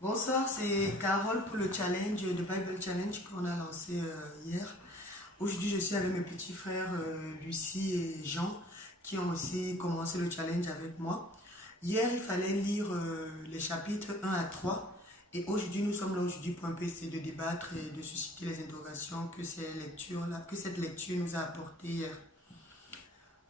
Bonsoir, c'est Carole pour le challenge, de Bible Challenge qu'on a lancé hier. Aujourd'hui, je suis avec mes petits frères Lucie et Jean qui ont aussi commencé le challenge avec moi. Hier, il fallait lire les chapitres 1 à 3 et aujourd'hui, nous sommes là aujourd'hui pour un peu essayer de débattre et de susciter les interrogations que cette lecture nous a apporté hier.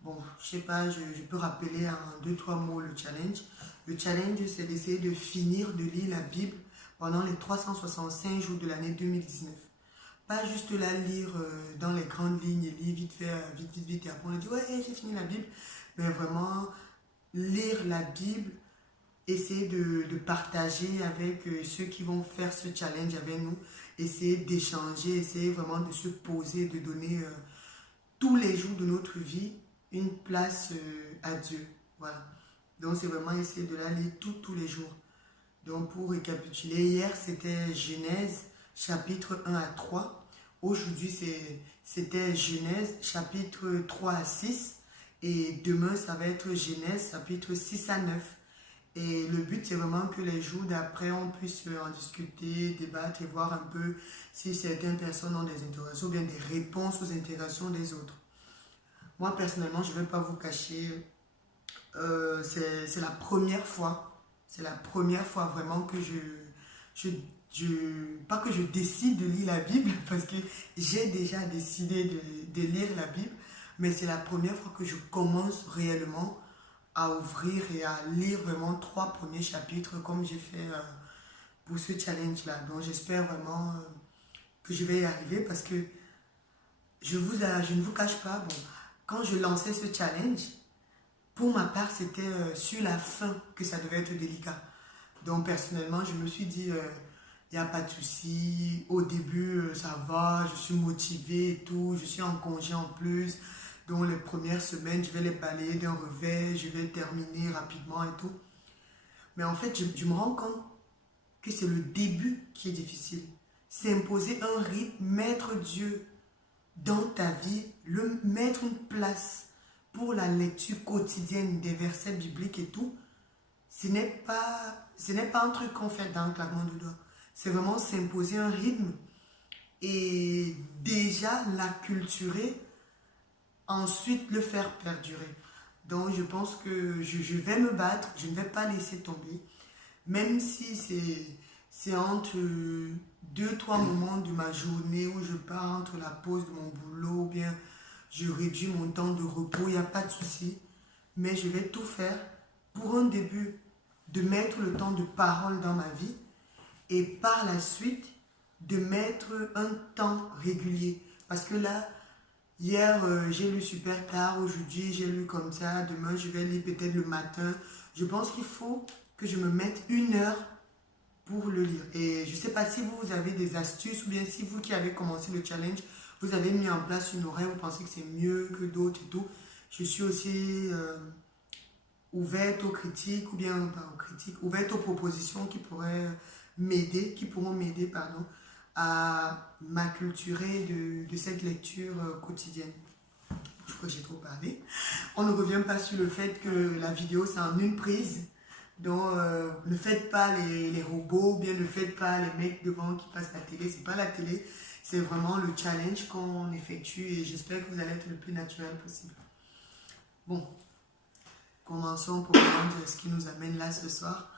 Bon, je sais pas, je peux rappeler en deux, trois mots le challenge. Le challenge, c'est d'essayer de finir de lire la Bible pendant les 365 jours de l'année 2019. Pas juste la lire dans les grandes lignes et lire vite fait, vite, et après on dit ouais, j'ai fini la Bible. Mais vraiment, lire la Bible, essayer de partager avec ceux qui vont faire ce challenge avec nous, essayer d'échanger, essayer vraiment de se poser, de donner tous les jours de notre vie une place à Dieu. Voilà. Donc c'est vraiment essayer de la lire tous les jours. Donc pour récapituler, hier c'était Genèse chapitre 1 à 3. Aujourd'hui c'était Genèse chapitre 3 à 6. Et demain ça va être Genèse chapitre 6 à 9. Et le but c'est vraiment que les jours d'après on puisse en discuter, débattre et voir un peu si certaines personnes ont des interrogations ou bien des réponses aux interrogations des autres. Moi personnellement je ne vais pas vous cacher, c'est la première fois, vraiment que pas que je décide de lire la Bible, parce que j'ai déjà décidé de lire la Bible, mais c'est la première fois que je commence réellement à ouvrir et à lire vraiment 3 premiers chapitres comme j'ai fait pour ce challenge-là. Donc j'espère vraiment que je vais y arriver parce que je ne vous cache pas, bon, quand je lançais ce challenge, pour ma part, c'était sur la fin que ça devait être délicat. Donc, personnellement, je me suis dit, il n'y a pas de souci. Au début, ça va, je suis motivée et tout. Je suis en congé en plus. Donc, les premières semaines, je vais les balayer d'un revers. Je vais terminer rapidement et tout. Mais en fait, je me rends compte que c'est le début qui est difficile. C'est imposer un rythme, mettre Dieu dans ta vie, le mettre une place pour la lecture quotidienne des versets bibliques et tout, ce n'est pas un truc qu'on fait d'un claquement de doigts. C'est vraiment s'imposer un rythme et déjà l'acculturer, ensuite le faire perdurer. Donc je pense que je vais me battre, je ne vais pas laisser tomber, même si c'est entre deux, trois moments de ma journée où je pars entre la pause de mon boulot, ou bien je réduis mon temps de repos, il n'y a pas de souci. Mais je vais tout faire pour un début, de mettre le temps de parole dans ma vie et par la suite, de mettre un temps régulier. Parce que là, hier, j'ai lu super tard, aujourd'hui, j'ai lu comme ça, demain, je vais lire peut-être le matin. Je pense qu'il faut que je me mette 1 heure pour le lire. Et je ne sais pas si vous avez des astuces ou bien si vous qui avez commencé le challenge, vous avez mis en place une horaire, vous pensez que c'est mieux que d'autres et tout. Je suis aussi ouverte aux critiques ou bien pas aux critiques, ouverte aux propositions qui pourraient pourront m'aider, pardon, à m'acculturer de cette lecture quotidienne. Je crois que j'ai trop parlé. On ne revient pas sur le fait que la vidéo c'est en une prise. Donc, ne faites pas les robots, ou bien ne faites pas les mecs devant qui passent la télé. C'est pas la télé, c'est vraiment le challenge qu'on effectue et j'espère que vous allez être le plus naturel possible. Bon, commençons pour comprendre ce qui nous amène là ce soir.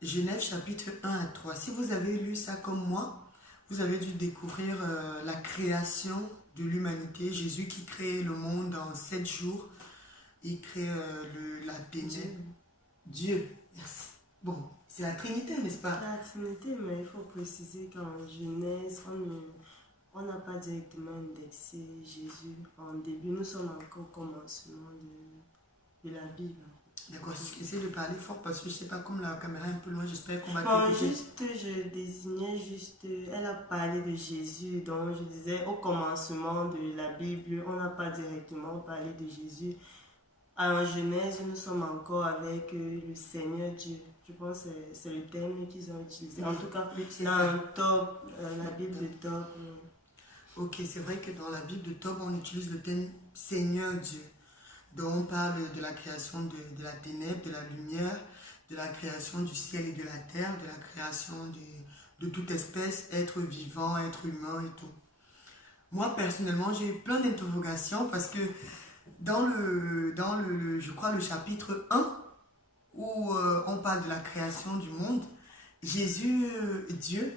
Genèse chapitre 1 à 3. Si vous avez lu ça comme moi, vous avez dû découvrir la création de l'humanité. Jésus qui crée le monde en 7 jours. Il crée la ténèbre. Dieu, merci. Bon, c'est la Trinité, n'est-ce pas? La Trinité, mais il faut préciser qu'en Genèse, on n'a pas directement indexé Jésus en début. Nous sommes encore au commencement de la Bible. D'accord, j'essaie de parler fort parce que je ne sais pas, comme la caméra est un peu loin, j'espère qu'on va je désignais juste, elle a parlé de Jésus, donc je disais au commencement de la Bible, on n'a pas directement parlé de Jésus. En Genèse, nous sommes encore avec le Seigneur Dieu. Je pense que c'est le terme qu'ils ont utilisé. En tout cas, dans Top, la Bible de Top. Ok, c'est vrai que dans la Bible de Top, on utilise le terme Seigneur Dieu. Donc on parle de la création de la ténèbre, de la lumière. de la création du ciel et de la terre, de la création de toute espèce, être vivant, être humain et tout. Moi, personnellement, j'ai eu plein d'interrogations parce que je crois, le chapitre 1, où on parle de la création du monde, Jésus, Dieu,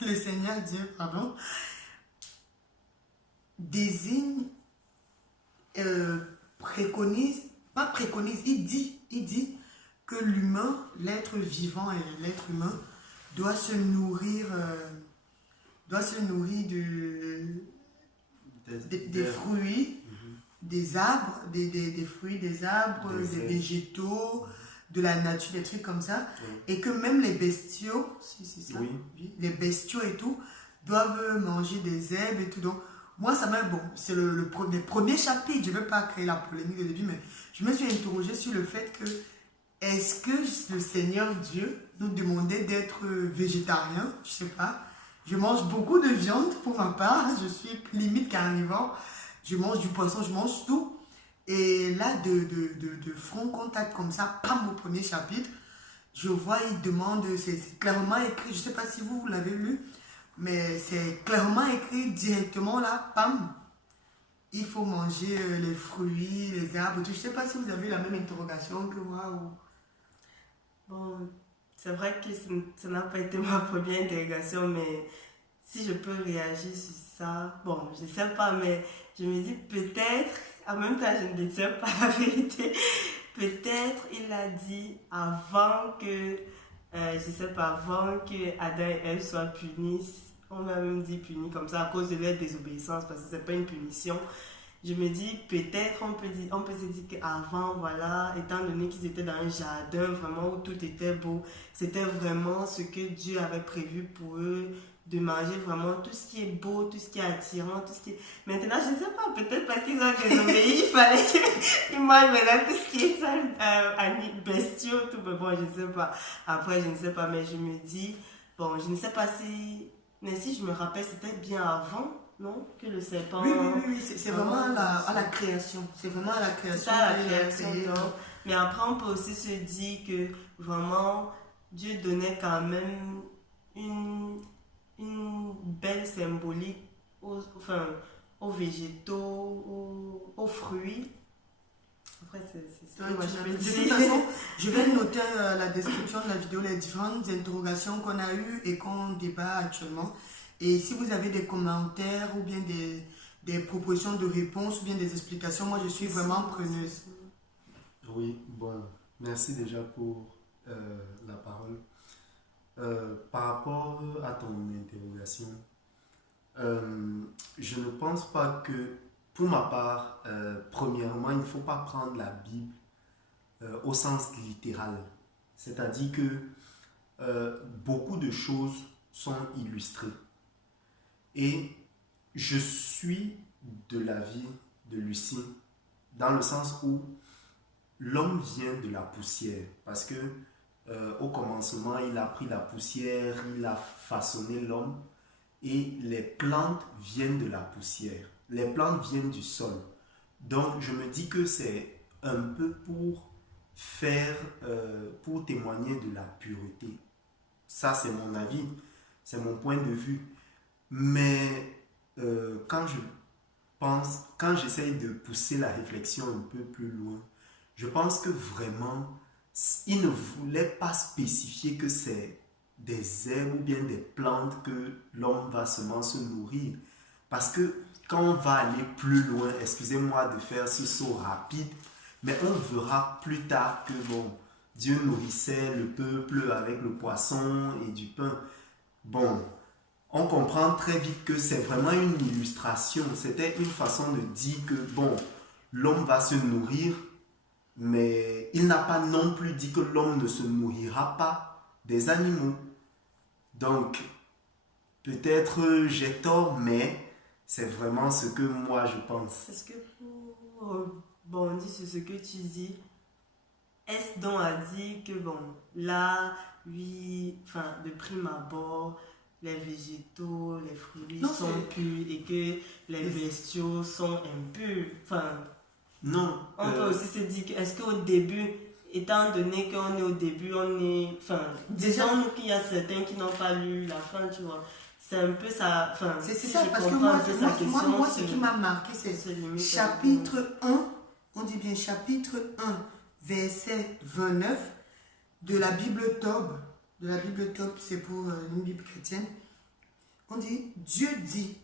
le Seigneur Dieu, pardon, désigne, préconise, pas préconise, il dit que l'humain, l'être vivant et l'être humain doit se nourrir des fruits, des arbres, des fruits des arbres, des végétaux, de la nature, des trucs comme ça. Et que même les bestiaux, si c'est ça, les bestiaux et tout, doivent manger des herbes et tout. Donc, moi, ça m'a... Bon, c'est le premier chapitre, je ne veux pas créer la polémique au début, mais je me suis interrogée sur le fait que est-ce que le Seigneur Dieu nous demandait d'être végétarien? Je ne sais pas. Je mange beaucoup de viande pour ma part, je suis limite carnivore. Je mange du poisson, je mange tout. Et là, de front contact comme ça, pam, au premier chapitre, je vois, il demande, c'est clairement écrit, je ne sais pas si vous l'avez lu, mais c'est clairement écrit directement là, pam, il faut manger les fruits, les arbres, tout. Je ne sais pas si vous avez la même interrogation que moi. Ou... Bon, c'est vrai que ça n'a pas été ma première interrogation, mais si je peux réagir sur ça, bon, je ne sais pas, mais je me dis peut-être, en même temps je ne détiens pas la vérité, peut-être il a dit avant que, je ne sais pas, avant que Adam et Ève soient punis, on m'a même dit punis comme ça à cause de leur désobéissance, parce que ce n'est pas une punition. Je me dis, peut-être on peut se dire qu'avant, voilà, étant donné qu'ils étaient dans un jardin vraiment où tout était beau, c'était vraiment ce que Dieu avait prévu pour eux, de manger vraiment tout ce qui est beau, tout ce qui est attirant, tout ce qui est... Maintenant, je ne sais pas, peut-être parce qu'ils ont désobéi, il fallait qu'ils mangent maintenant tout ce qui est sale, bestiaux, tout, mais bon, je ne sais pas. Après, je ne sais pas, mais je me dis, bon, je ne sais pas si... Mais si je me rappelle, c'était bien avant. Non, que le serpent... Oui, c'est vraiment à la création. C'est vraiment à la création. C'est à la création, donc. Mais après, on peut aussi se dire que vraiment, Dieu donnait quand même une belle symbolique aux végétaux, aux fruits. Après, c'est ce que moi je peux dire. De toute façon, je vais noter la description de la vidéo, les différentes interrogations qu'on a eues et qu'on débat actuellement. Et si vous avez des commentaires ou bien des propositions de réponses ou bien des explications, moi je suis vraiment preneuse. Oui, bon, merci déjà pour la parole. Par rapport à ton interrogation, je ne pense pas que, pour ma part, premièrement, il ne faut pas prendre la Bible au sens littéral. C'est-à-dire que beaucoup de choses sont illustrées. Et je suis de l'avis de Lucie, dans le sens où l'homme vient de la poussière, parce que au commencement, il a pris la poussière, il a façonné l'homme, et les plantes viennent de la poussière. Les plantes viennent du sol. Donc, je me dis que c'est un peu pour témoigner de la pureté. Ça, c'est mon avis, c'est mon point de vue. Mais quand j'essaye de pousser la réflexion un peu plus loin, je pense que vraiment, il ne voulait pas spécifier que c'est des herbes ou bien des plantes que l'homme va seulement se nourrir. Parce que quand on va aller plus loin, excusez-moi de faire ce saut rapide, mais on verra plus tard que bon, Dieu nourrissait le peuple avec le poisson et du pain. Bon, on comprend très vite que c'est vraiment une illustration. C'était une façon de dire que, bon, l'homme va se nourrir, mais il n'a pas non plus dit que l'homme ne se nourrira pas des animaux. Donc, peut-être j'ai tort, mais c'est vraiment ce que moi je pense. Est-ce que pour bondir sur ce que tu dis, est-ce donc à dire que, bon, là, oui, enfin, de prime abord, les végétaux, les fruits sont purs et que les bestiaux sont impurs. Enfin, non. on peut aussi se dire que, est-ce qu'au début, étant donné qu'on est au début, enfin, disons-nous qu'il y a certains qui n'ont pas lu la fin, tu vois. C'est un peu ça, enfin, C'est si ça, je parce que comprends un peu sa question, moi, ce qui m'a marqué, c'est chapitre 1, on dit bien chapitre 1, verset 29 de la Bible Tob. De la Bible Tob, c'est pour une Bible chrétienne. On dit, Dieu dit,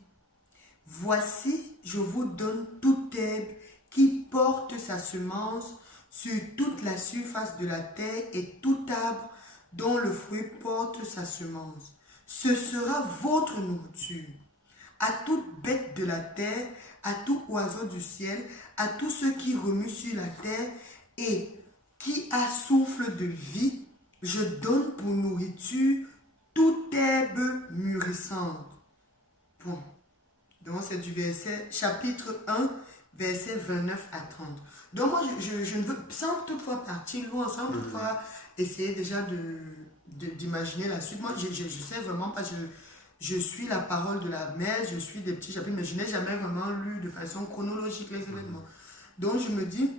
voici, je vous donne toute herbe qui porte sa semence sur toute la surface de la terre et tout arbre dont le fruit porte sa semence. Ce sera votre nourriture. À toute bête de la terre, à tout oiseau du ciel, à tous ceux qui remuent sur la terre et qui a souffle de vie, je donne pour nourriture toute herbe mûrissante. Bon. Donc c'est du verset, chapitre 1, verset 29 à 30. Donc moi, je ne veux, sans toutefois partir loin, sans toutefois essayer déjà d'imaginer la suite. Moi, je sais vraiment pas, je suis la parole de la mère, je suis des petits chapitres, mais je n'ai jamais vraiment lu de façon chronologique les événements. Donc je me dis,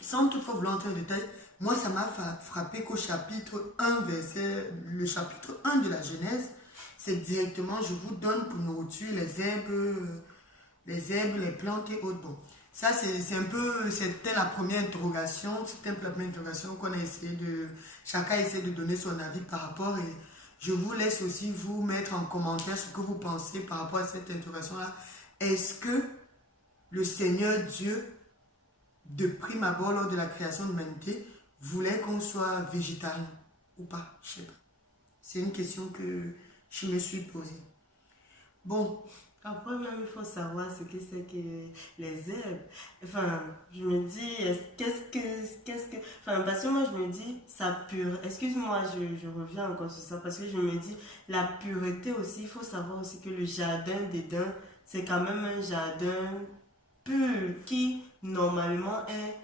sans toutefois vouloir entrer en détail, moi ça m'a frappé qu'au chapitre 1, le chapitre 1 de la Genèse, c'est directement, je vous donne pour nourriture les herbes, les plantes et autres. Bon, ça c'est un peu, c'était la première interrogation, qu'on a essayé chacun essaie de donner son avis par rapport, et je vous laisse aussi vous mettre en commentaire ce que vous pensez par rapport à cette interrogation-là. Est-ce que le Seigneur Dieu, de prime abord lors de la création de l'humanité, voulait qu'on soit végétarien ou pas? Je sais pas. C'est une question que je me suis posée. Bon. Après, même, il faut savoir ce que c'est que les herbes. Enfin, je me dis, enfin, parce que moi, je me dis, ça pure. Excuse-moi, je reviens encore sur ça, parce que je me dis, la pureté aussi, il faut savoir aussi que le jardin d'Éden, c'est quand même un jardin pur qui, normalement, est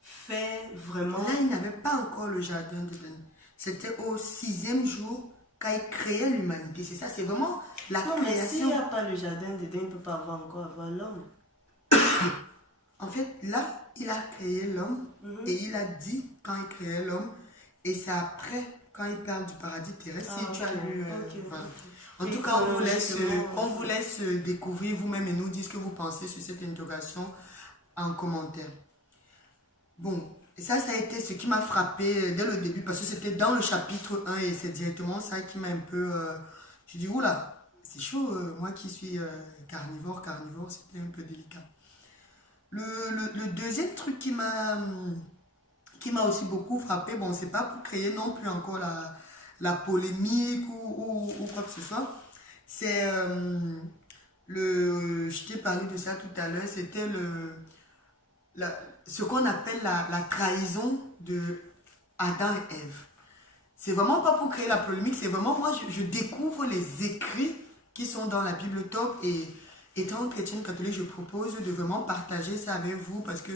fait vraiment... Là, il n'avait pas encore le jardin d'Éden. C'était au 6e jour quand il créait l'humanité. C'est ça, c'est vraiment la création. Mais s'il n'y a pas le jardin d'Éden, il ne peut pas avoir l'homme. En fait, là, il a créé l'homme et il a dit quand il créait l'homme, et c'est après, quand il parle du paradis terrestre, si tu as lu... Voilà. En tout cas, on vous laisse découvrir vous-même et nous dire ce que vous pensez sur cette interrogation en commentaire. Bon, et ça a été ce qui m'a frappé dès le début, parce que c'était dans le chapitre 1 et c'est directement ça qui m'a un peu... je dis, oula, c'est chaud, moi qui suis carnivore, c'était un peu délicat. Le deuxième truc qui m'a aussi beaucoup frappé, bon, c'est pas pour créer non plus encore la polémique ou quoi que ce soit, c'est je t'ai parlé de ça tout à l'heure, c'était ce qu'on appelle la trahison de Adam et Ève. C'est vraiment pas pour créer la polémique, c'est vraiment moi je découvre les écrits qui sont dans la Bible Top, et étant chrétienne catholique, je propose de vraiment partager ça avec vous, parce que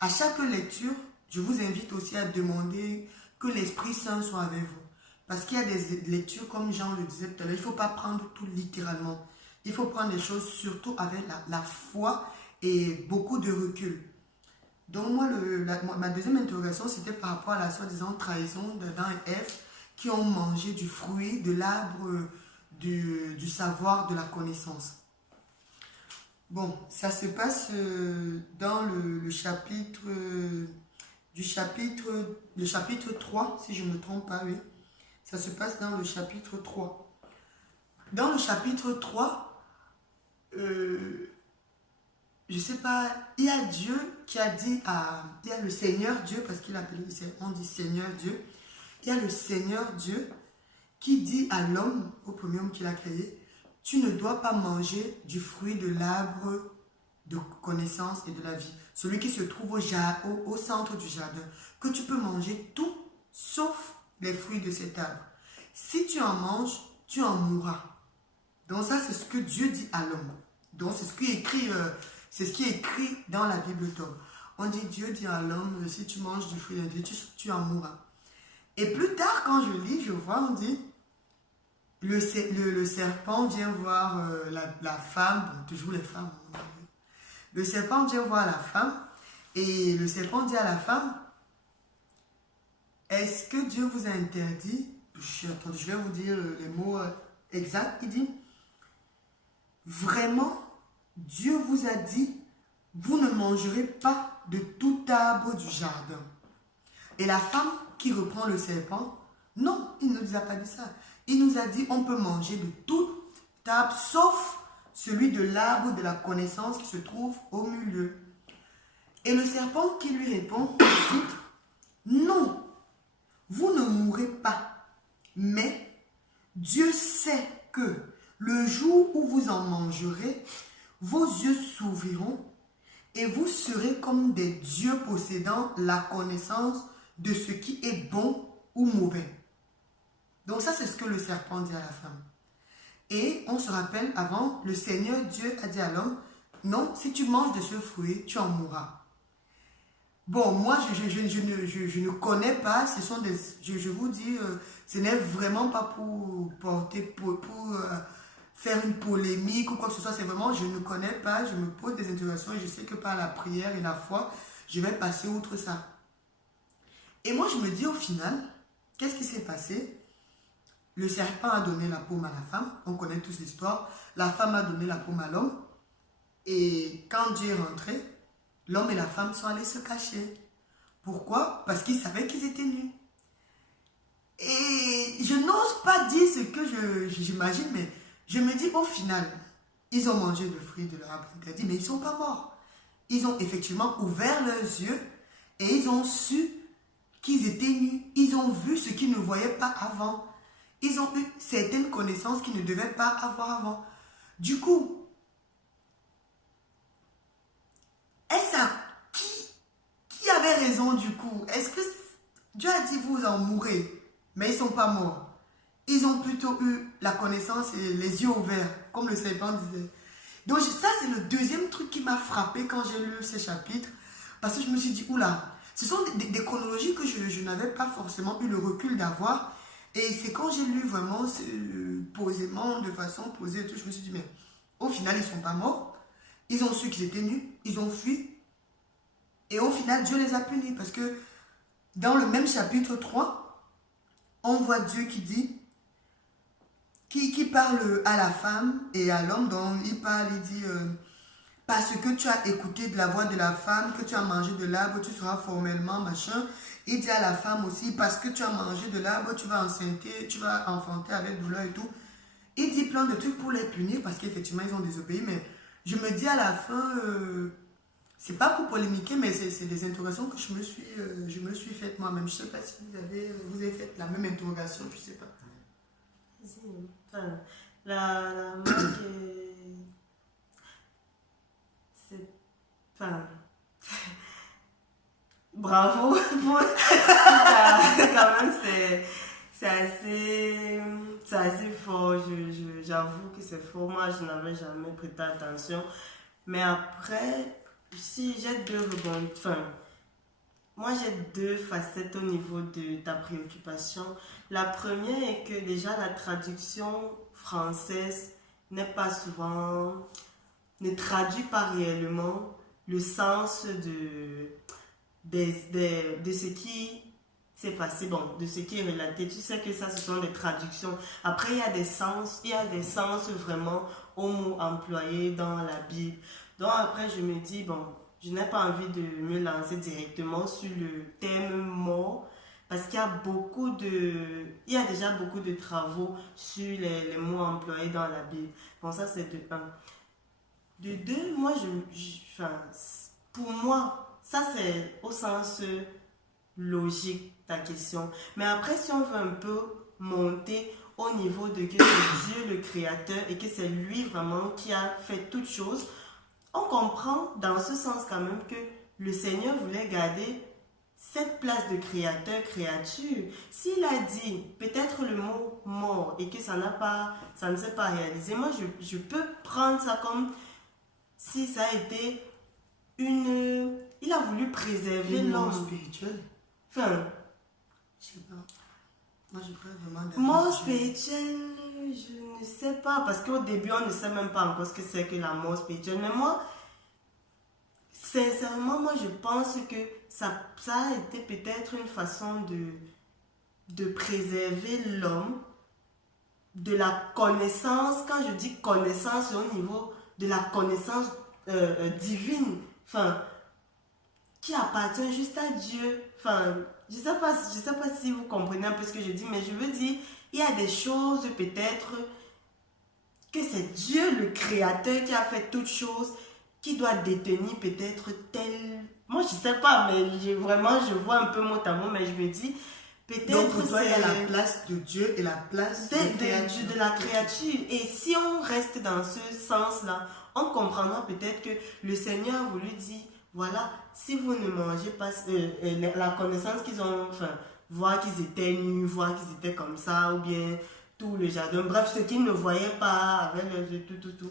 à chaque lecture, je vous invite aussi à demander que l'Esprit Saint soit avec vous. Parce qu'il y a des lectures, comme Jean le disait tout à l'heure, il ne faut pas prendre tout littéralement. Il faut prendre les choses surtout avec la foi et beaucoup de recul. Donc moi, ma deuxième interrogation, c'était par rapport à la soi-disant trahison d'Adam et Ève qui ont mangé du fruit de l'arbre du savoir, de la connaissance. Bon, ça se passe dans le chapitre 3, si je ne me trompe pas, oui. Ça se passe dans le chapitre 3. Dans le chapitre 3, je sais pas, il y a Dieu qui a dit il y a le Seigneur Dieu, parce qu'il appelle, on dit Seigneur Dieu. Il y a le Seigneur Dieu qui dit à l'homme, au premier homme qu'il a créé, tu ne dois pas manger du fruit de l'arbre de connaissance et de la vie. Celui qui se trouve au centre du jardin. Que tu peux manger tout, sauf les fruits de cet arbre. Si tu en manges, tu en mourras. Donc ça, c'est ce que Dieu dit à l'homme. Donc c'est ce qui est écrit dans la Bible Tob. On dit, Dieu dit à l'homme, si tu manges du fruit de Dieu, tu en mourras. Et plus tard, quand je lis, je vois, on dit, le serpent vient voir la femme, bon, toujours les femmes. Le serpent vient voir la femme, et le serpent dit à la femme, est-ce que Dieu vous a interdit? Attendez, je vais vous dire les mots exacts. Il dit, vraiment, Dieu vous a dit, vous ne mangerez pas de tout arbre du jardin. Et la femme qui reprend le serpent, non, il ne nous a pas dit ça. Il nous a dit, on peut manger de tout arbre, sauf celui de l'arbre de la connaissance qui se trouve au milieu. Et le serpent qui lui répond, il dit, non, vous ne mourrez pas, mais Dieu sait que le jour où vous en mangerez, vos yeux s'ouvriront et vous serez comme des dieux possédant la connaissance de ce qui est bon ou mauvais. Donc ça, c'est ce que le serpent dit à la femme. Et on se rappelle, avant, le Seigneur Dieu a dit à l'homme, non, si tu manges de ce fruit, tu en mourras. Bon, moi, je ne connais pas, ce sont des, je vous dis, ce n'est vraiment pas pour porter, pour faire une polémique ou quoi que ce soit, c'est vraiment, je ne connais pas, je me pose des interrogations et je sais que par la prière et la foi, je vais passer outre ça. Et moi, je me dis au final, qu'est-ce qui s'est passé? Le serpent a donné la paume à la femme, on connaît tous l'histoire, la femme a donné la paume à l'homme, et quand Dieu est rentré, l'homme et la femme sont allés se cacher. Pourquoi? Parce qu'ils savaient qu'ils étaient nus. Et je n'ose pas dire ce que j'imagine, mais je me dis au final, ils ont mangé le fruit de leur arbre interdit, mais ils ne sont pas morts. Ils ont effectivement ouvert leurs yeux et ils ont su qu'ils étaient nus. Ils ont vu ce qu'ils ne voyaient pas avant. Ils ont eu certaines connaissances qu'ils ne devaient pas avoir avant. Du coup, est-ce à qui avait raison du coup? Est-ce que Dieu a dit vous en mourrez, mais ils ne sont pas morts? Ils ont plutôt eu la connaissance et les yeux ouverts, comme le serpent disait. Donc ça, c'est le deuxième truc qui m'a frappé quand j'ai lu ces chapitres, parce que je me suis dit, oula, ce sont des chronologies que je n'avais pas forcément eu le recul d'avoir. Et c'est quand j'ai lu vraiment posément, de façon posée et tout, je me suis dit, mais au final, ils ne sont pas morts. Ils ont su qu'ils étaient nus, ils ont fui. Et au final, Dieu les a punis. Parce que dans le même chapitre 3, on voit Dieu qui dit, qui parle à la femme et à l'homme, dont il parle, il dit, parce que tu as écouté de la voix de la femme, que tu as mangé de l'arbre, tu seras formellement machin. Il dit à la femme aussi, parce que tu as mangé de l'arbre, tu vas enceinte, tu vas enfanter avec douleur et tout. Il dit plein de trucs pour les punir, parce qu'effectivement, ils ont désobéi. Mais je me dis à la fin, c'est pas pour polémiquer, mais c'est des interrogations que je me suis faites moi-même. Je sais pas si vous avez fait la même interrogation, je sais pas. Enfin, la marque c'est... Enfin... Bravo pour quand même c'est assez fort, j'avoue que c'est fort. Moi je n'avais jamais prêté attention, mais après si j'ai moi j'ai deux facettes au niveau de ta préoccupation. La première est que déjà la traduction française n'est pas souvent, ne traduit pas réellement le sens de ce qui s'est passé, bon, de ce qui est relaté. Tu sais que ça, ce sont des traductions. Après, il y a des sens vraiment aux mots employés dans la Bible. Donc après, je me dis, bon, je n'ai pas envie de me lancer directement sur le thème mort, parce qu'il y a déjà beaucoup de travaux sur les mots employés dans la Bible. Bon, ça, c'est de un. De deux, moi, pour moi, ça c'est au sens logique ta question. Mais après, si on veut un peu monter au niveau de que c'est Dieu le créateur et que c'est lui vraiment qui a fait toutes choses, on comprend dans ce sens quand même que le Seigneur voulait garder cette place de créateur-créature. S'il a dit peut-être le mot mort et que ça ne s'est pas réalisé, moi je peux prendre ça comme si ça a été il a voulu préserver l'homme. Mort spirituel. Enfin, je sais pas. Moi, je peux vraiment... Mort spirituelle, je ne sais pas. Parce qu'au début, on ne sait même pas encore ce que c'est que la mort spirituelle. Mais moi, sincèrement, moi, je pense que ça a été peut-être une façon de préserver l'homme de la connaissance. Quand je dis connaissance, c'est au niveau de la connaissance divine, enfin, qui appartient juste à Dieu. Enfin, je sais pas si vous comprenez un peu ce que je dis, mais je veux dire, il y a des choses peut-être que c'est Dieu le créateur qui a fait toutes choses, qui doit détenir peut-être tel... Moi, je sais pas, mais je vois un peu mot à mot, mais je me dis, peut-être Donc pour toi, c'est il y a la place de Dieu et la place de la créature. Et si on reste dans ce sens-là, on comprendra peut-être que le Seigneur a voulu dire, voilà, si vous ne mangez pas la connaissance qu'ils ont, enfin, voir qu'ils étaient nus, voir qu'ils étaient comme ça, ou bien tout le jardin, bref, ce qu'ils ne voyaient pas avec leurs yeux, tout.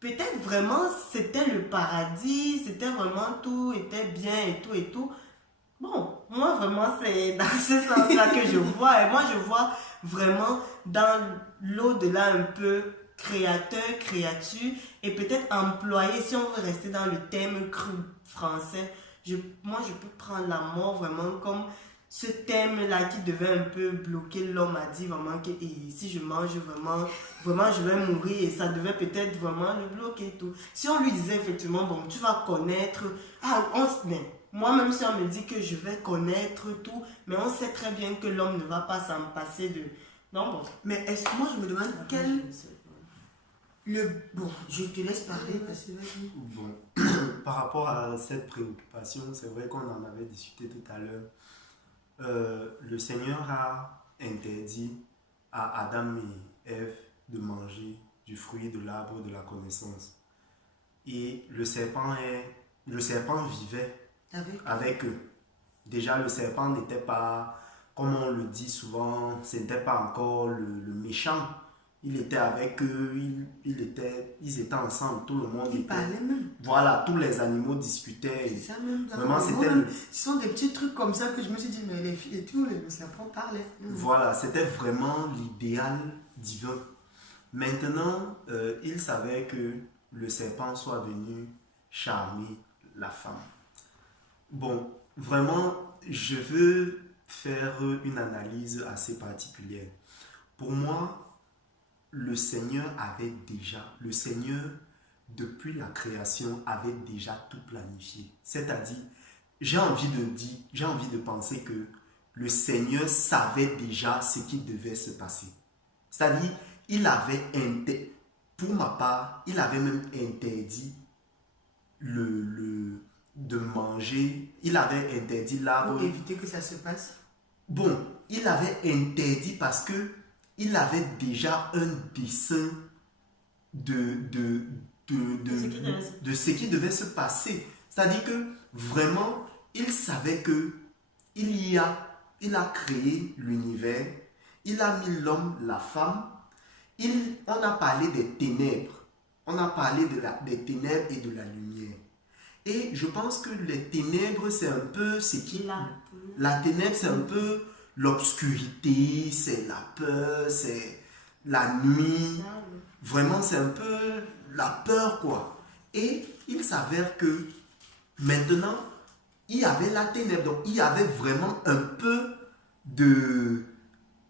Peut-être vraiment c'était le paradis, c'était vraiment tout était bien et tout. Bon, moi vraiment c'est dans ce sens-là que je vois. Et moi je vois vraiment dans l'au-delà un peu créateur, créature. Et peut-être employé, si on veut rester dans le thème cru français, moi je peux prendre la mort vraiment comme ce thème-là qui devait un peu bloquer l'homme. A dit vraiment que si je mange vraiment je vais mourir. Et ça devait peut-être vraiment le bloquer et tout. Si on lui disait effectivement, bon, tu vas connaître... mais moi-même, si on me dit que je vais connaître tout, mais on sait très bien que l'homme ne va pas s'en passer de... Non, bon. Mais est-ce que moi, je me demande Bon, je te laisse parler parce que... Bon, par rapport à cette préoccupation, c'est vrai qu'on en avait discuté tout à l'heure. Le Seigneur a interdit à Adam et Ève de manger du fruit de l'arbre de la connaissance. Et le serpent vivait avec eux. Déjà, le serpent n'était pas, comme on le dit souvent, ce n'était pas encore le méchant. Il était avec eux, ils étaient ensemble, tout le monde Ils parlaient même. Voilà, tous les animaux discutaient. C'est ça même. Vraiment, c'était ce sont des petits trucs comme ça que je me suis dit, mais les filles et tout, les serpents parlaient. Voilà, c'était vraiment l'idéal divin. Maintenant, il savait que le serpent soit venu charmer la femme. Bon, vraiment, je veux faire une analyse assez particulière. Pour moi, le Seigneur, depuis la création, avait déjà tout planifié. C'est-à-dire, j'ai envie de penser que le Seigneur savait déjà ce qui devait se passer. C'est-à-dire, pour ma part, il avait même interdit de manger. Il avait interdit l'arbre. Pour éviter que ça se passe. Bon, il avait interdit parce que il avait déjà un dessein de ce qui devait se passer. C'est-à-dire que vraiment, il savait que il a créé l'univers, il a mis l'homme, la femme, on a parlé des ténèbres, on a parlé des ténèbres et de la lumière. Et je pense que les ténèbres, c'est un peu ce qui... La ténèbre, c'est un peu l'obscurité, c'est la peur, c'est la nuit. Vraiment, c'est un peu la peur, quoi. Et il s'avère que maintenant, il y avait la ténèbre. Donc, il y avait vraiment un peu de...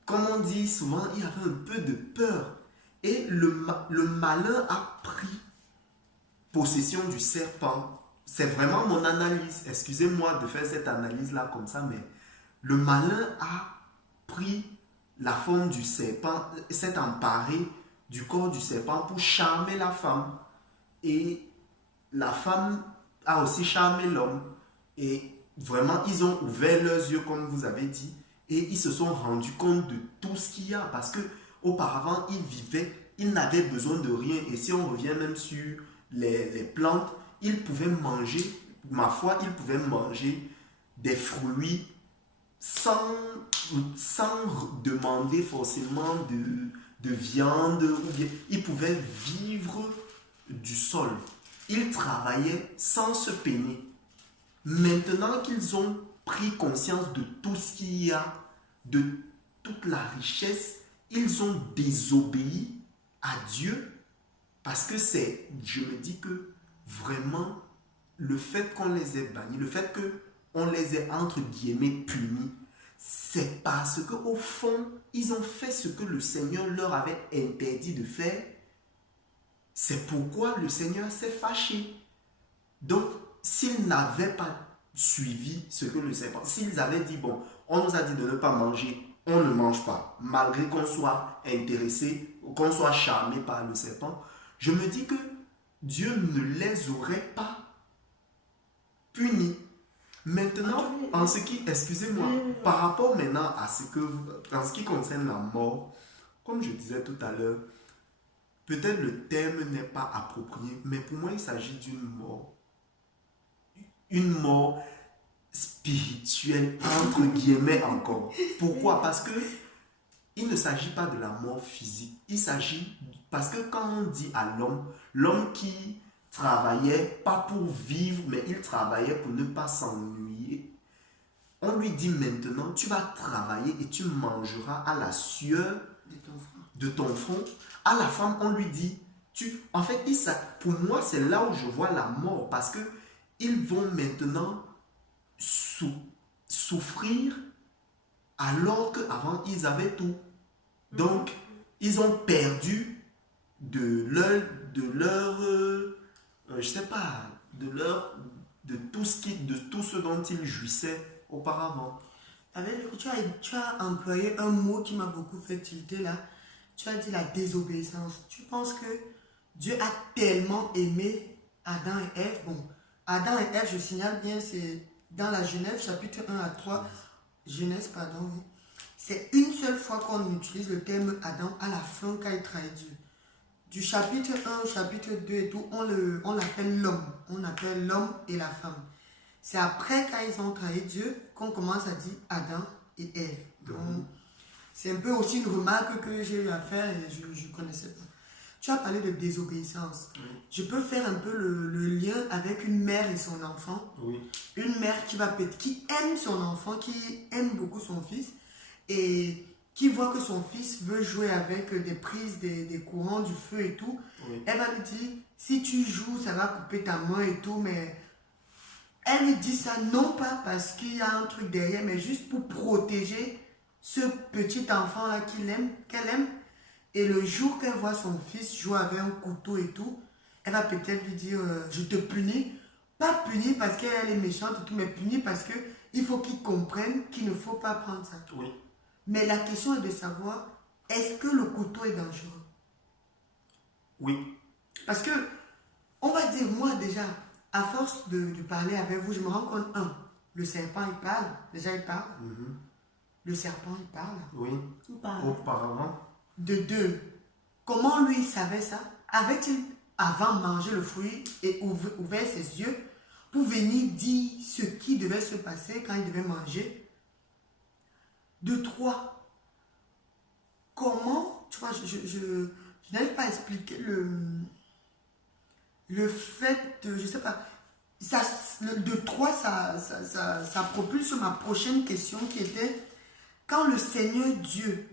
Comme on dit souvent, il y avait un peu de peur. Et le malin a pris possession du serpent. C'est vraiment mon analyse. Excusez-moi de faire cette analyse-là comme ça, mais le malin a pris la forme du serpent, s'est emparé du corps du serpent pour charmer la femme. Et la femme a aussi charmé l'homme. Et vraiment, ils ont ouvert leurs yeux, comme vous avez dit, et ils se sont rendus compte de tout ce qu'il y a. Parce que auparavant, ils vivaient, ils n'avaient besoin de rien. Et si on revient même sur les plantes, ils pouvaient manger, ma foi, ils pouvaient manger des fruits sans demander forcément de viande, ou bien ils pouvaient vivre du sol. Ils travaillaient sans se peiner. Maintenant qu'ils ont pris conscience de tout ce qu'il y a, de toute la richesse, ils ont désobéi à Dieu, parce que je me dis que vraiment, le fait qu'on les ait bannis, le fait qu'on les ait entre guillemets punis, c'est parce qu'au fond, ils ont fait ce que le Seigneur leur avait interdit de faire. C'est pourquoi le Seigneur s'est fâché. Donc, s'ils n'avaient pas suivi ce que le Seigneur... S'ils avaient dit, bon, on nous a dit de ne pas manger, on ne mange pas, malgré qu'on soit intéressé, qu'on soit charmé par le serpent, je me dis que Dieu ne les aurait pas punis. Maintenant, en ce qui, excusez-moi, par rapport maintenant à ce que, en ce qui concerne la mort, comme je disais tout à l'heure, peut-être le terme n'est pas approprié, mais pour moi, il s'agit d'une mort. Une mort spirituelle, entre guillemets encore. Pourquoi? Parce que il ne s'agit pas de la mort physique. Il s'agit, parce que quand on dit à l'homme, l'homme qui travaillait pas pour vivre, mais il travaillait pour ne pas s'ennuyer, on lui dit maintenant, tu vas travailler et tu mangeras à la sueur de ton front. À la femme, on lui dit, en fait, pour moi, c'est là où je vois la mort, parce que ils vont maintenant souffrir alors qu'avant, ils avaient tout. Donc, ils ont perdu de je sais pas, de tout ce dont ils jouissaient auparavant. Tu as employé un mot qui m'a beaucoup fait tilter là. Tu as dit la désobéissance. Tu penses que Dieu a tellement aimé Adam et Ève? Bon, Adam et Ève, je signale bien, c'est dans la Genèse, chapitre 1 à 3. Genèse, pardon. Oui. C'est une seule fois qu'on utilise le terme Adam à la fin quand il trahit Dieu. Du chapitre 1 au chapitre 2 et tout, on l'appelle l'homme. On appelle l'homme et la femme. C'est après, quand ils ont trahi Dieu, qu'on commence à dire Adam et Ève. Donc, c'est un peu aussi une remarque que j'ai eu à faire et je ne connaissais pas. Tu as parlé de désobéissance. Oui. Je peux faire un peu le lien avec une mère et son enfant. Oui. Une mère qui aime son enfant, qui aime beaucoup son fils et qui voit que son fils veut jouer avec des prises, des courants, du feu et tout. Oui. Elle va lui dire, si tu joues, ça va couper ta main et tout, mais elle lui dit ça non pas parce qu'il y a un truc derrière, mais juste pour protéger ce petit enfant-là qu'elle aime. Et le jour qu'elle voit son fils jouer avec un couteau et tout, elle va peut-être lui dire, je te punis. Pas punis parce qu'elle est méchante et tout, mais punis parce qu'il faut qu'il comprenne qu'il ne faut pas prendre ça. Oui. Mais la question est de savoir, est-ce que le couteau est dangereux? Oui. Parce que, on va dire, moi déjà, à force de parler avec vous, je me rends compte, le serpent il parle, déjà il parle. Le serpent il parle. Oui. Il parle. Auparavant. De deux, comment lui il savait ça? Avait-il avant mangé le fruit et ouvert ses yeux pour venir dire ce qui devait se passer quand il devait manger? De trois, comment, tu vois, je n'arrive pas à expliquer le fait de, je sais pas, ça, de trois, ça propulse ma prochaine question qui était, quand le Seigneur Dieu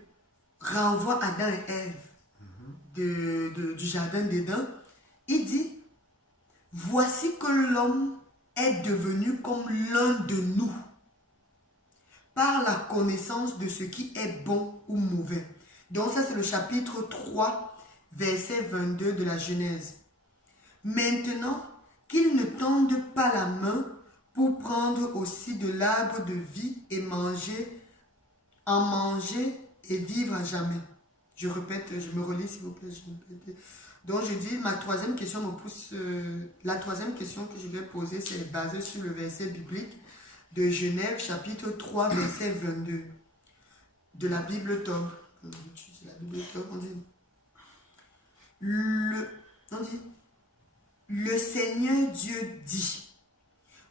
renvoie Adam et Ève du jardin d'Éden, il dit, voici que l'homme est devenu comme l'un de nous, par la connaissance de ce qui est bon ou mauvais. Donc ça c'est le chapitre 3, verset 22 de la Genèse. Maintenant, qu'il ne tende pas la main pour prendre aussi de l'arbre de vie et en manger et vivre à jamais. Je répète, je me relis s'il vous plaît. Donc je dis, ma troisième question me pousse, la troisième question que je vais poser, c'est basée sur le verset biblique de Genèse, chapitre 3, verset 22, de la Bible Tob. La Bible Tob, on dit, le Seigneur Dieu dit,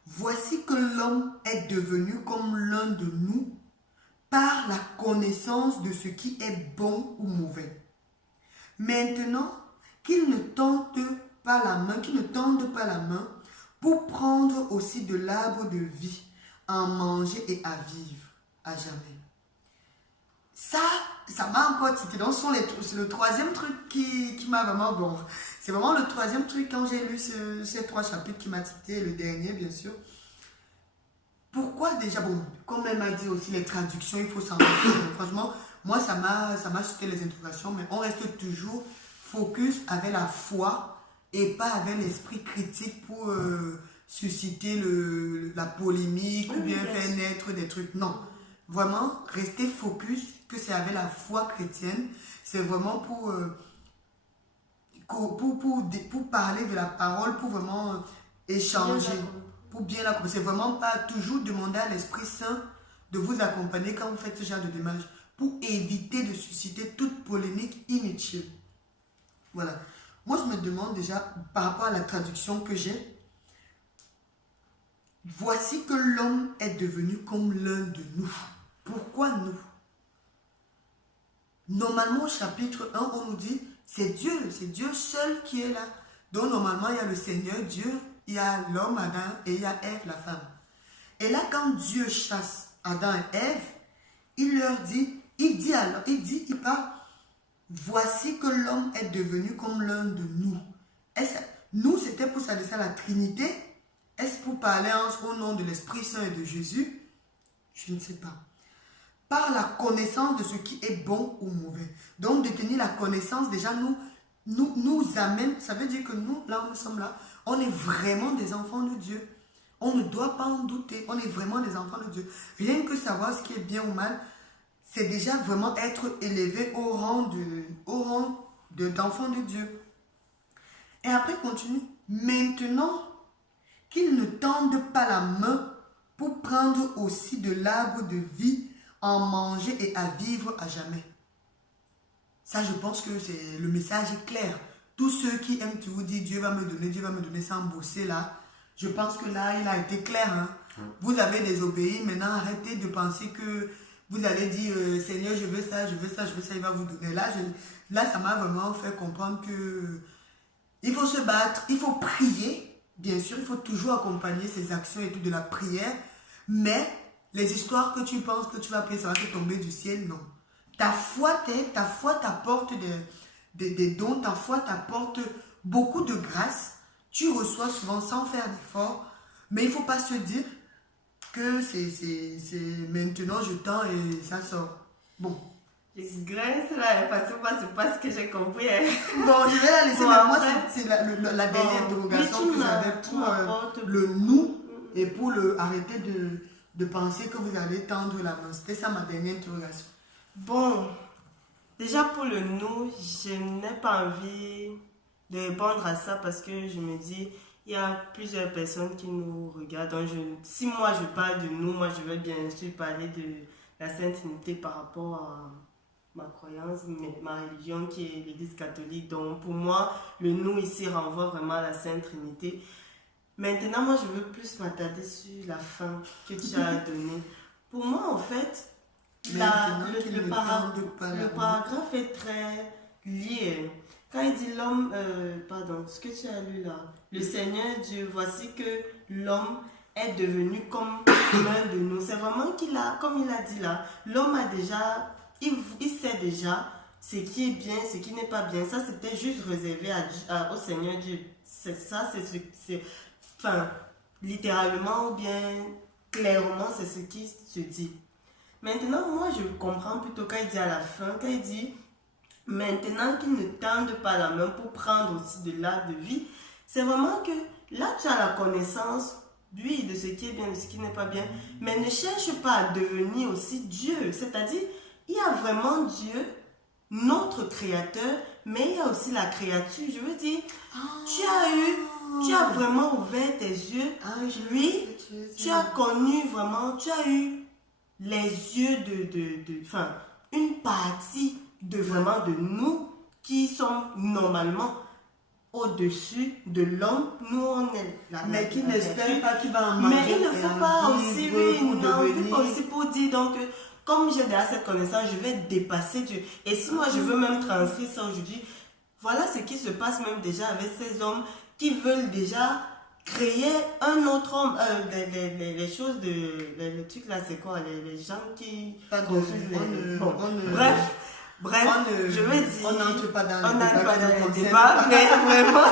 voici que l'homme est devenu comme l'un de nous, par la connaissance de ce qui est bon ou mauvais. Maintenant, qu'il ne tende pas la main pour prendre aussi de l'arbre de vie, à manger et à vivre à jamais. Ça m'a encore titillé. Donc, c'est le troisième truc qui m'a vraiment... Bon, c'est vraiment le troisième truc quand j'ai lu ces 3 chapitres qui m'a titillé, le dernier bien sûr. Pourquoi pourquoi déjà, bon, comme elle m'a dit aussi, les traductions, il faut s'en rappeler. Franchement, moi, ça m'a suscité les interrogations, mais on reste toujours focus avec la foi et pas avec l'esprit critique pour susciter la polémique ou bien faire naître des trucs. Non, vraiment, rester focus que c'est avec la foi chrétienne. C'est vraiment pour parler de la parole, pour vraiment échanger, pour bien la comprendre. C'est vraiment pas toujours demander à l'Esprit Saint de vous accompagner quand vous faites ce genre de démarche, pour éviter de susciter toute polémique inutile. Voilà. Moi, je me demande déjà, par rapport à la traduction que j'ai, voici que l'homme est devenu comme l'un de nous. Pourquoi nous? Normalement, au chapitre 1, on nous dit, c'est Dieu seul qui est là. Donc, normalement, il y a le Seigneur, Dieu, il y a l'homme, Adam, et il y a Ève, la femme. Et là, quand Dieu chasse Adam et Ève, il leur dit, il parle, voici que l'homme est devenu comme l'un de nous. Nous, c'était pour s'adresser à la Trinité? Est-ce pour parler au nom de l'Esprit Saint et de Jésus? Je ne sais pas. Par la connaissance de ce qui est bon ou mauvais. Donc, de tenir la connaissance, déjà, nous amène, ça veut dire que nous, là où nous sommes là, on est vraiment des enfants de Dieu. On ne doit pas en douter, on est vraiment des enfants de Dieu. Rien que savoir ce qui est bien ou mal, c'est déjà vraiment être élevé au rang d'enfant de Dieu. Et après, continue. Maintenant qu'ils ne tendent pas la main pour prendre aussi de l'arbre de vie, en manger et à vivre à jamais. Ça, je pense que le message est clair. Tous ceux qui aiment toujours dire Dieu va me donner sans bosser là, je pense que là, il a été clair. Hein? Vous avez désobéi, maintenant arrêtez de penser que vous allez dire Seigneur, je veux ça, il va vous donner. Là, ça m'a vraiment fait comprendre que il faut se battre, il faut prier. Bien sûr, il faut toujours accompagner ces actions et tout de la prière, mais les histoires que tu penses que tu vas prier, ça va te tomber du ciel, non. Ta foi t'apporte des dons, ta foi t'apporte beaucoup de grâce. Tu reçois souvent sans faire d'effort, mais il ne faut pas se dire que c'est maintenant je tends et ça sort. Bon. Je graisse là, parce que moi, c'est pas ce que j'ai compris. Bon, je vais la laisser, mais moi, c'est la dernière interrogation que j'avais pour le nous et pour arrêter de penser que vous allez tendre la main. C'était ça ma dernière interrogation. Bon, déjà pour le nous, je n'ai pas envie de répondre à ça parce que je me dis, il y a plusieurs personnes qui nous regardent. Donc si moi je parle de nous, moi je vais bien sûr parler de la Sainte Trinité par rapport à ma croyance, ma religion qui est l'Église catholique. Donc pour moi, le nous ici renvoie vraiment à la Sainte Trinité. Maintenant, moi je veux plus m'attarder sur la fin que tu as donnée. Pour moi, en fait, le paragraphe est très lié. Quand il dit l'homme, ce que tu as lu là, le Seigneur Dieu, voici que l'homme est devenu comme l'un de nous. C'est vraiment comme il a dit là, l'homme a déjà, il sait déjà ce qui est bien, ce qui n'est pas bien. Ça, c'était juste réservé au Seigneur Dieu. Enfin, littéralement ou bien clairement, c'est ce qui se dit. Maintenant, moi, je comprends plutôt quand il dit à la fin, quand il dit maintenant qu'ils ne tendent pas la main pour prendre aussi de l'arbre de vie, c'est vraiment que là, tu as la connaissance, oui, de ce qui est bien, de ce qui n'est pas bien, mais ne cherche pas à devenir aussi Dieu. C'est-à-dire, il y a vraiment Dieu, notre créateur, mais il y a aussi la créature. Je veux dire, tu as vraiment ouvert tes yeux, lui, tu as connu vraiment, tu as eu les yeux enfin, une partie vraiment de nous qui sommes normalement au-dessus de l'homme. Nous, on est là. Mais qui n'espère pas qu'il va en manger. Mais il ne faut pas aussi, pour dire, donc, comme j'ai déjà cette connaissance, je vais dépasser Dieu. Et si moi, je veux même transcrire ça aujourd'hui, voilà ce qui se passe même déjà avec ces hommes qui veulent déjà créer un autre homme. Les choses les trucs là, c'est quoi? Les gens qui... Pas grave. Bref. Bref, je veux dire, on n'entre pas dans on le n'entre débat pas qui dans nous les concerne débats, pas. mais vraiment,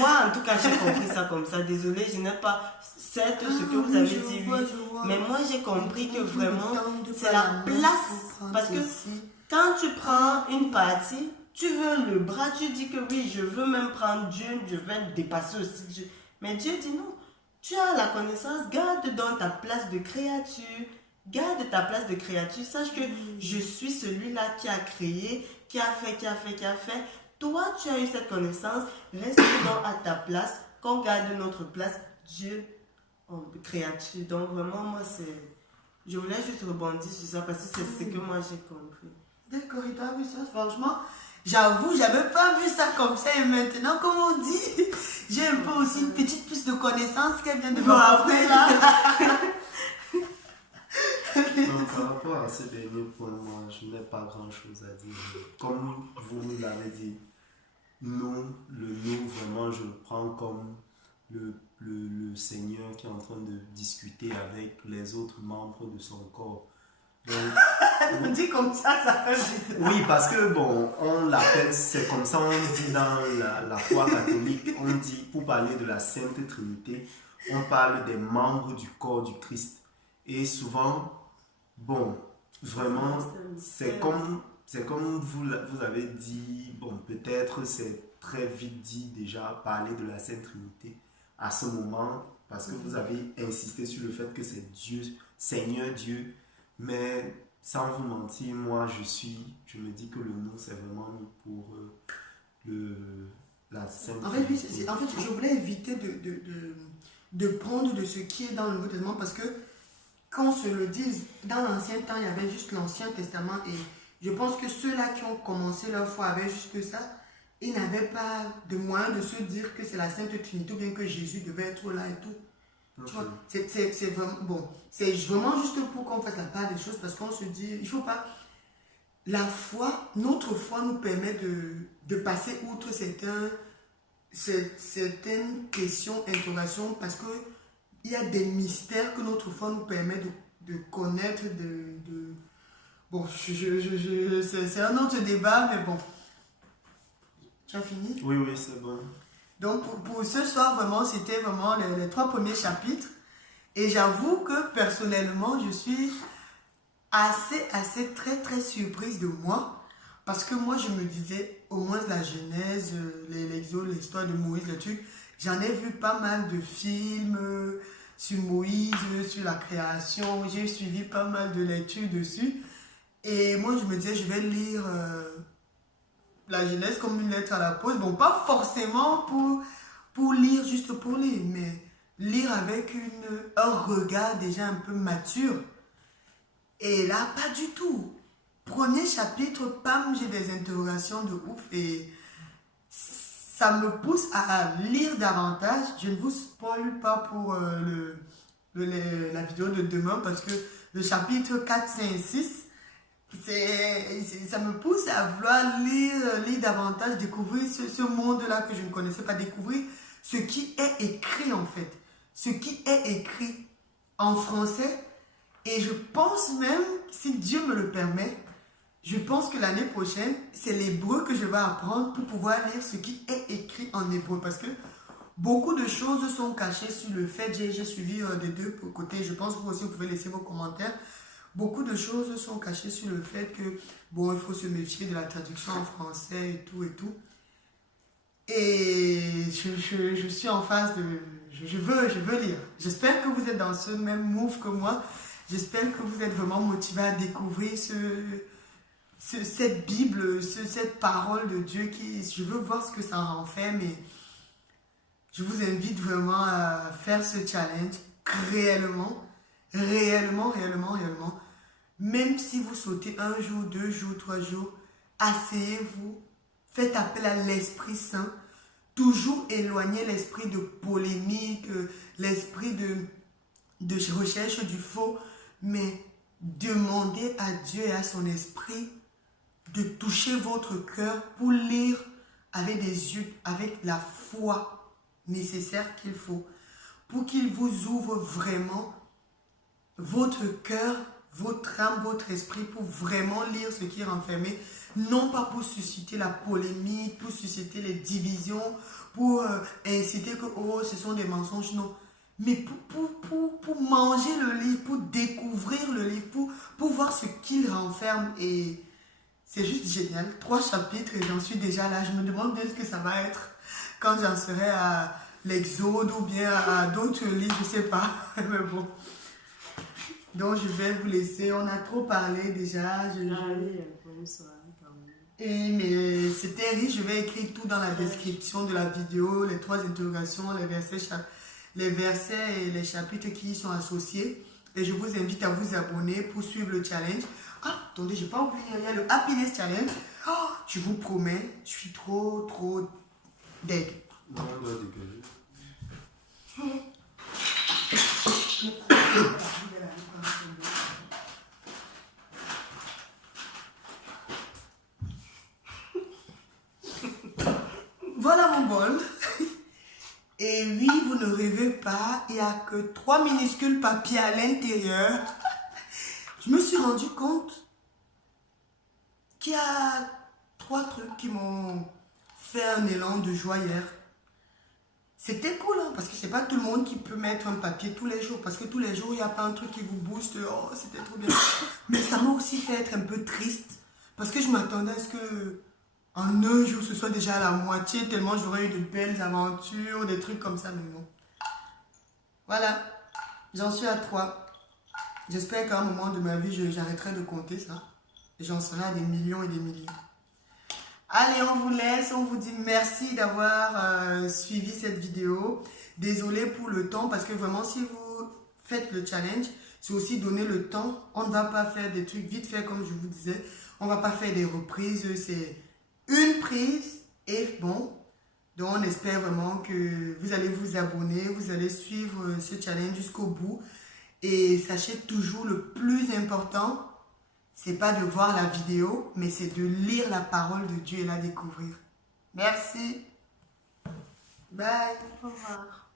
moi en tout cas j'ai compris ça comme ça. Désolée, je n'ai pas, certes ce que vous avez dit, oui, Je vois. mais moi j'ai compris que vraiment c'est pas la main place. pour prendre Parce que ceci. quand tu prends une partie, tu veux le bras, tu dis que oui, je veux même prendre Dieu, je vais dépasser aussi Dieu. Mais Dieu dit non, tu as la connaissance, garde dans ta place de créature. Garde ta place de créature. Sache que je suis celui-là qui a créé, qui a fait. Toi, tu as eu cette connaissance. Reste donc à ta place. Qu'on garde notre place. Dieu en créature. Donc vraiment, moi, c'est... Je voulais juste rebondir sur ça parce que c'est ce que moi, j'ai compris. D'accord, il t'a vu ça, franchement. J'avoue, j'avais pas vu ça comme ça. Et maintenant, comme on dit, j'ai un peu aussi une petite plus de connaissances qu'elle vient de m'apporter là. Donc, par rapport à ce dernier point, moi, je n'ai pas grand-chose à dire. Comme vous l'avez dit, nous, vraiment, je le prends comme le Seigneur qui est en train de discuter avec les autres membres de son corps. Donc, On dit comme ça fait bizarre. oui, parce que, bon, on l'appelle, c'est comme ça, on dit dans la foi catholique, on dit, pour parler de la Sainte Trinité, on parle des membres du corps du Christ. Et souvent, bon, vraiment, c'est comme vous avez dit, bon, peut-être c'est très vite dit déjà, parler de la Sainte Trinité à ce moment, parce que vous avez insisté sur le fait que c'est Dieu, Seigneur Dieu, mais sans vous mentir, moi je me dis que le nom c'est vraiment pour la Sainte En fait, oui, Trinité. en fait, je voulais éviter de prendre de ce qui est dans le Nouveau Testament parce que quand on se le dise, dans l'Ancien temps, il y avait juste l'Ancien Testament et je pense que ceux-là qui ont commencé leur foi avaient juste ça. Ils n'avaient pas de moyen de se dire que c'est la Sainte Trinité ou bien que Jésus devait être là et tout. Tu vois, c'est vraiment, bon, c'est vraiment juste pour qu'on fasse la part des choses parce qu'on se dit, il faut pas... La foi, notre foi nous permet de passer outre certaines questions, interrogations parce que il y a des mystères que notre foi nous permet de connaître, Bon, c'est un autre débat, mais bon. Tu as fini? Oui, c'est bon. Donc, pour ce soir, vraiment, c'était vraiment les 3 premiers chapitres. Et j'avoue que, personnellement, je suis assez, très surprise de moi. Parce que moi, je me disais, au moins la Genèse, l'Exode, l'histoire de Moïse, le truc, j'en ai vu pas mal de films sur Moïse, sur la création. J'ai suivi pas mal de lectures dessus. Et moi, je me disais, je vais lire la Genèse comme une lettre à la poste. Bon, pas forcément pour lire, juste pour lire, mais lire avec un regard déjà un peu mature. Et là, pas du tout. Premier chapitre, pam, j'ai des interrogations de ouf et ça me pousse à lire davantage. Je ne vous spoil pas pour la vidéo de demain parce que le chapitre 4, 5 et 6, ça me pousse à vouloir lire davantage, découvrir ce monde-là que je ne connaissais pas, découvrir ce qui est écrit en fait, ce qui est écrit en français. Et je pense même, si Dieu me le permet, je pense que l'année prochaine, c'est l'hébreu que je vais apprendre pour pouvoir lire ce qui est écrit en hébreu. Parce que beaucoup de choses sont cachées sur le fait, j'ai suivi des deux côtés, je pense que vous aussi vous pouvez laisser vos commentaires. Beaucoup de choses sont cachées sur le fait que, bon, il faut se méfier de la traduction en français et tout et tout. Et je suis en phase de... Je veux lire. J'espère que vous êtes dans ce même move que moi. J'espère que vous êtes vraiment motivés à découvrir cette Bible, cette parole de Dieu qui... Je veux voir ce que ça renferme et je vous invite vraiment à faire ce challenge réellement. Même si vous sautez 1 jour, 2 jours, 3 jours, asseyez-vous, faites appel à l'Esprit Saint, toujours éloignez l'esprit de polémique, l'esprit de recherche du faux, mais demandez à Dieu et à son esprit de toucher votre cœur pour lire avec des yeux, avec la foi nécessaire qu'il faut, pour qu'il vous ouvre vraiment votre cœur votre âme, votre esprit pour vraiment lire ce qui est renfermé, non pas pour susciter la polémique, pour susciter les divisions, pour inciter que oh, ce sont des mensonges, non. Mais pour manger le livre, pour découvrir le livre, pour voir ce qu'il renferme. Et c'est juste génial. 3 chapitres et j'en suis déjà là. Je me demande bien ce que ça va être quand j'en serai à l'Exode ou bien à d'autres livres, je sais pas. Mais bon. Donc je vais vous laisser. On a trop parlé déjà. Bonne soirée quand même. Et mais c'était riche. Je vais écrire tout dans la description de la vidéo, les 3 interrogations, les versets et les chapitres qui y sont associés. Et je vous invite à vous abonner pour suivre le challenge. Ah, attendez, j'ai pas oublié, il y a le Happiness Challenge. Oh, je vous promets, je suis trop deg. Non, on doit dégager. Voilà mon bol. Et oui, vous ne rêvez pas, il n'y a que 3 minuscules papiers à l'intérieur. Je me suis rendu compte qu'il y a 3 trucs qui m'ont fait un élan de joie hier. C'était cool, hein, parce que c'est pas tout le monde qui peut mettre un papier tous les jours. Parce que tous les jours, il n'y a pas un truc qui vous booste. Oh, c'était trop bien. Mais ça m'a aussi fait être un peu triste. Parce que je m'attendais à ce que en un jour, ce soit déjà à la moitié, tellement j'aurais eu de belles aventures, des trucs comme ça, mais non. Voilà, j'en suis à 3. J'espère qu'à un moment de ma vie, j'arrêterai de compter ça. Et j'en serai à des millions et des millions. Allez, on vous laisse, on vous dit merci d'avoir suivi cette vidéo. Désolé pour le temps, parce que vraiment, si vous faites le challenge, c'est aussi donner le temps. On ne va pas faire des trucs vite fait, comme je vous disais. On ne va pas faire des reprises, c'est une prise et bon. Donc, on espère vraiment que vous allez vous abonner, vous allez suivre ce challenge jusqu'au bout. Et sachez toujours, le plus important, c'est pas de voir la vidéo, mais c'est de lire la parole de Dieu et la découvrir. Merci. Bye. Au revoir.